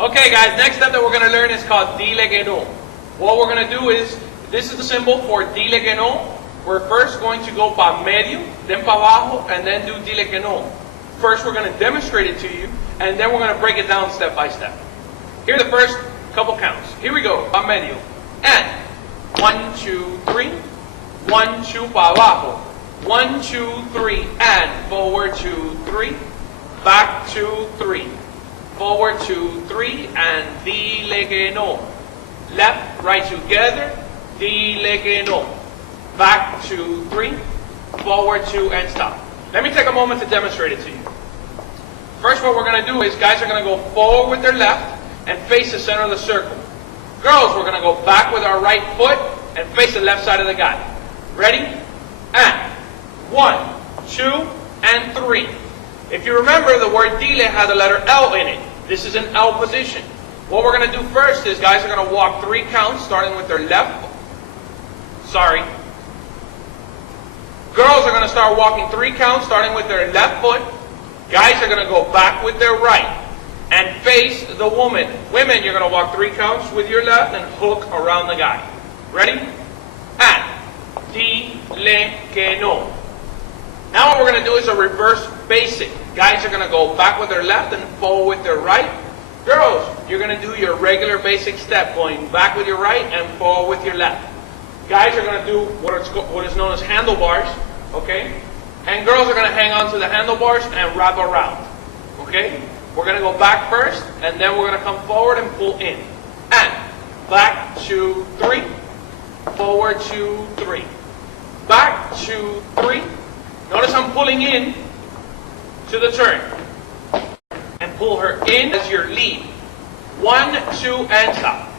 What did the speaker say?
Okay guys, next step that we're going to learn is called Dile que no. What we're going to do is, this is the symbol for Dile que no. We're first going to go pa medio, then pa abajo, and then do Dile que no. First we're going to demonstrate it to you, and then we're going to break it down step by step. Here are the first couple counts. Here we go, pa medio. And 1, 2, 3. 1, 2, pa abajo. 1, 2, 3, and forward 2, 3. Back 2, 3. Forward 2, 3, and dile que no. Left, right together, dile que no. Back 2, 3, forward 2, and stop. Let me take a moment to demonstrate it to you. First, what we're going to do is, guys are going to go forward with their left and face the center of the circle. Girls, we're going to go back with our right foot and face the left side of the guy. Ready? And 1, 2, and 3. If you remember, the word dile has the letter L in it. This is an L position. What we're going to do first is, guys are going to walk 3 counts, starting with their left. Girls are going to start walking 3 counts, starting with their left foot. Guys are going to go back with their right and face the woman. Women, you're going to walk 3 counts with your left and hook around the guy. Ready? And dile que no. Now what we're going to do is a reverse basic. Guys are going to go back with their left and forward with their right. Girls, you're going to do your regular basic step, going back with your right and forward with your left. Guys are going to do what is known as handlebars, okay? And girls are going to hang on to the handlebars and wrap around, okay? We're going to go back first, and then we're going to come forward and pull in. And back 2, 3, forward 2, 3. Back 2, 3. Notice I'm pulling in to the turn. And pull her in as your lead. 1, 2, and stop.